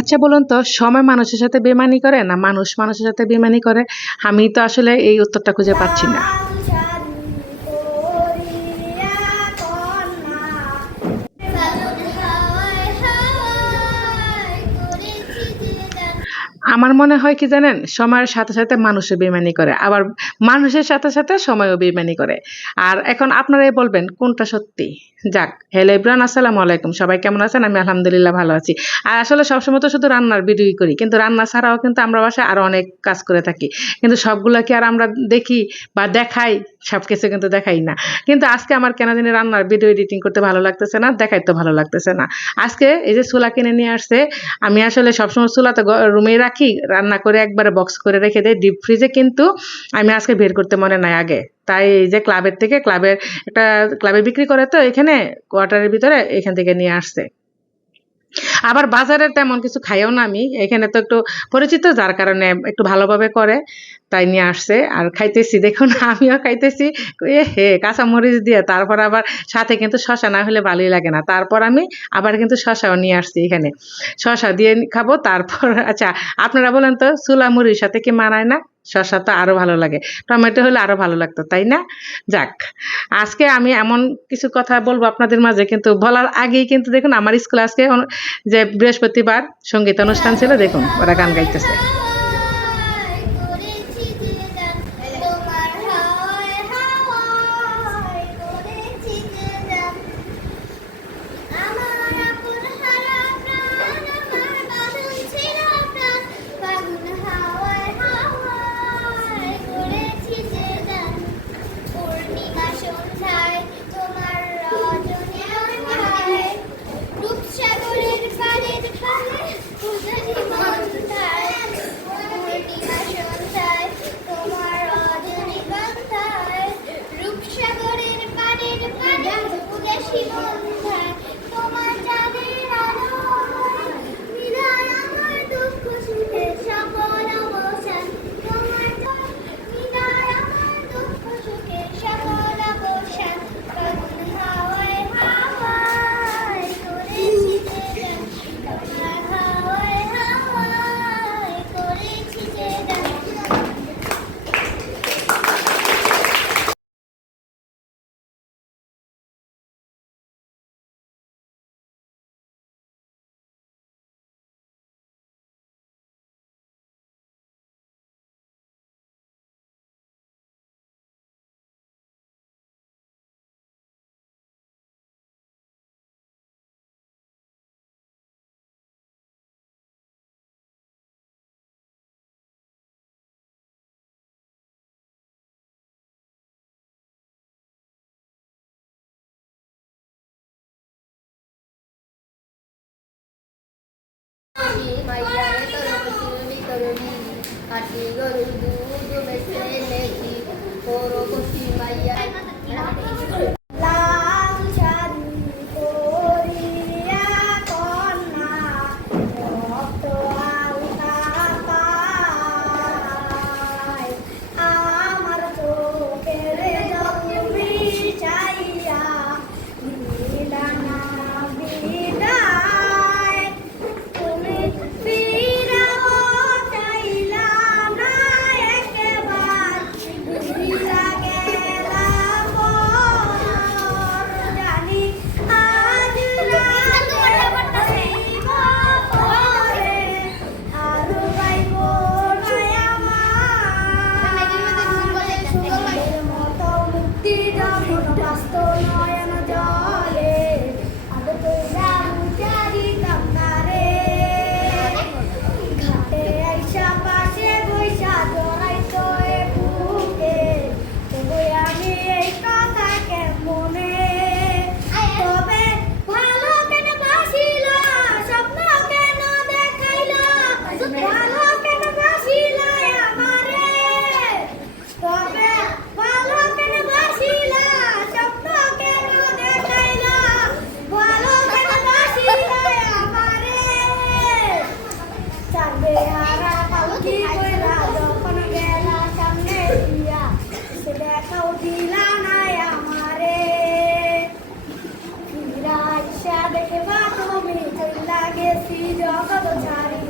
আচ্ছা বলুন তো, সময় মানুষের সাথে বেমানি করে না মানুষ মানুষের সাথে বেমানি করে? আমি তো আসলে এই উত্তরটা খুঁজে পাচ্ছি না। আমার মনে হয় কি জানেন? সময়ের সাথে সাথে মানুষও বেমানি করে। আবার মানুষের সাথে সাথে সময়ও বেমানি করে। আর এখন আপনারাই বলবেন, কোনটা সত্যি? যাক, হ্যালো ইব্রান, আসসালামু আলাইকুম। সবাই কেমন আছেন? আমি আলহামদুলিল্লাহ ভালো আছি। আর আসলে সবসময় তো শুধু রান্নার ভিডিওই করি, কিন্তু রান্না ছাড়াও কিন্তু আমরা বাসায় আরও অনেক কাজ করে থাকি। কিন্তু সবগুলো কি আর আমরা দেখি বা দেখাই? সব কিছু কিন্তু দেখাই না। কিন্তু আজকে আমার কেন জানি রান্নার ভিডিও এডিটিং করতে ভালো লাগতেছে না দেখাই তো ভালো লাগতেছে না। আজকে এই যে চুলা কিনে নিয়ে আসছে, আমি আসলে সবসময় চুলা তো রুমেই রাখি রান্না করে একবারে বক্স করে রেখে দেয়। ডিপ ফ্রিজে কিন্তু আমি আজকে বের করতে মনে নাই আগে। তাই এই যে ক্লাবের থেকে ক্লাবের একটা ক্লাবে বিক্রি করে তো এখানে কোয়ার্টারের ভিতরে এখান থেকে নিয়ে আসছে। আবার বাজারের তেমন কিছু খাইও না আমি। এখানে তো একটু পরিচিত, যার কারণে একটু ভালোভাবে করে, তাই নিয়ে আসছে। আর খাইতেছি, দেখুন, আমিও খাইতেছি। এ হে, কাঁচামরিচ দিয়ে, তারপর আবার সাথে কিন্তু শশা না হলে ভালোই লাগে না। তারপর আমি আবার কিন্তু শশাও নিয়ে আসছি এখানে। শশা দিয়ে খাব, তারপর আচ্ছা আপনারা বলেন তো চুলা মুড়ির সাথে কি মানায় না? শসা তো আরও ভালো লাগে। টমেটো হলে আরও ভালো লাগতো, তাই না? যাক, আজকে আমি এমন কিছু কথা বলব আপনাদের মাঝে, কিন্তু বলার আগেই কিন্তু দেখুন, আমার স্কুলে আজকে যে বৃহস্পতিবার সংগীত অনুষ্ঠান ছিল, দেখুন ওরা গান গাইতেছে। মাইয়ারে তরুণী তরুণী কাটি গরু দুধ বেছে লেখি ওর খুশি মাইয়া জগৎ ছাড়ি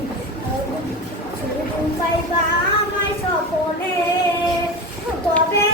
ঘুম পাইবা আমায় সকলে তবে